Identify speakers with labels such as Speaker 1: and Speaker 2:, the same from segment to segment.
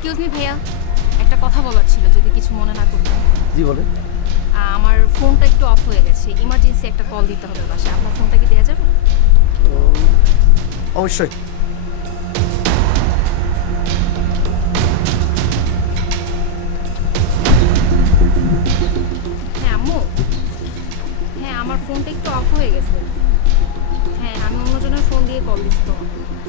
Speaker 1: Excuse me ভাইয়া, একটা কথা বলার ছিল যদি কিছু মনে না করতেন।
Speaker 2: জি বলে।
Speaker 1: আমার ফোনটা একটু অফ হয়ে গেছে, ইমার্জেন্সি একটা কল দিতে হবে বাসায়। আপনার ফোনটা কি দেওয়া যাবে?
Speaker 2: অবশ্যই।
Speaker 1: হ্যাঁ আম্মু, হ্যাঁ আমার ফোনটা একটু অফ হয়ে গেছে। হ্যাঁ আমি অন্যজনের ফোন দিয়ে কল দিচ্ছি তোমাকে।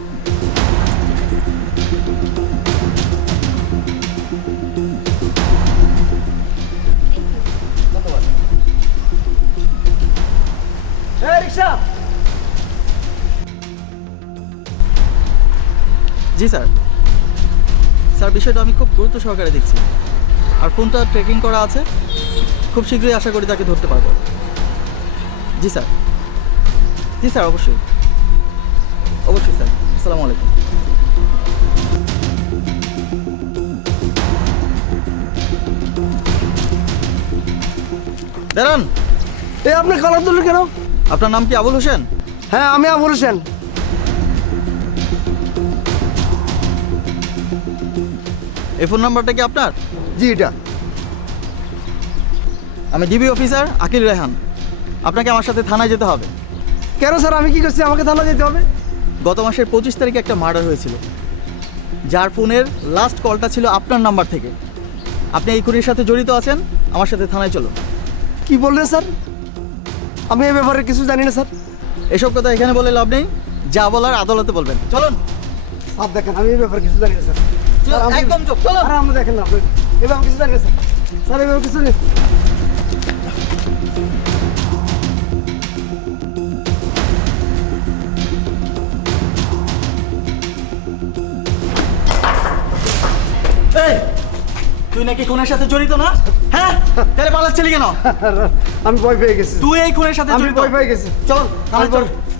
Speaker 2: ধন্যবাদ। রিক্সা।
Speaker 3: জি স্যার। স্যার বিষয়টা আমি খুব গুরুত্ব সহকারে দেখছি, আর ফোনটা ট্রেকিং করা আছে, খুব শীঘ্রই আশা করি তাকে ধরতে পারবো। জি স্যার, জি স্যার, অবশ্যই অবশ্যই স্যার। আসসালামু আলাইকুম। দাঁড়ান।
Speaker 2: আপনি কলার তুললেন কেন?
Speaker 3: আপনার নাম কি আবুল হোসেন?
Speaker 2: হ্যাঁ আমি আবুল হোসেন।
Speaker 3: এই ফোন নাম্বারটা কি আপনার?
Speaker 2: জি এটা।
Speaker 3: আমি ডিবি অফিসার আকিল রেহান। আপনাকে আমার সাথে থানায় যেতে হবে।
Speaker 2: কেন স্যার, আমি কি করছি আমাকে থানা যেতে হবে?
Speaker 3: গত মাসের 25 তারিখে একটা মার্ডার হয়েছিল, যার ফোনের লাস্ট কলটা ছিল আপনার নাম্বার থেকে। আপনি এই খুনির সাথে জড়িত আছেন, আমার সাথে থানায় চলুন।
Speaker 2: কি বললেন স্যার? আমি এই ব্যাপারে কিছু জানি না স্যার।
Speaker 3: এসব কথা এখানে বলে লাভ নেই, যা বলার আদালতে বলবেন। চলুন।
Speaker 2: স্যার দেখেন, আমি এই ব্যাপারে কিছু জানি না স্যার। স্যার, আমি-
Speaker 3: একদম চুপ, চলুন।
Speaker 2: আরে আমি দেখেন না, আপনি এই ব্যাপারে কিছু জানি না স্যার। স্যার এই ব্যাপারে কিছু নেই।
Speaker 3: এই, তুই নাকি খুনের সাথে জড়িত না? হ্যাঁ, তাহলে পালাচ্ছিলি কেন?
Speaker 2: আমি ভয় পেয়ে গেছি।
Speaker 3: তুই এই খুনের সাথে
Speaker 2: আমি
Speaker 3: জড়িত?
Speaker 2: ভয় পেয়ে গেছি।
Speaker 3: চল, থানায় চল।
Speaker 2: আমি-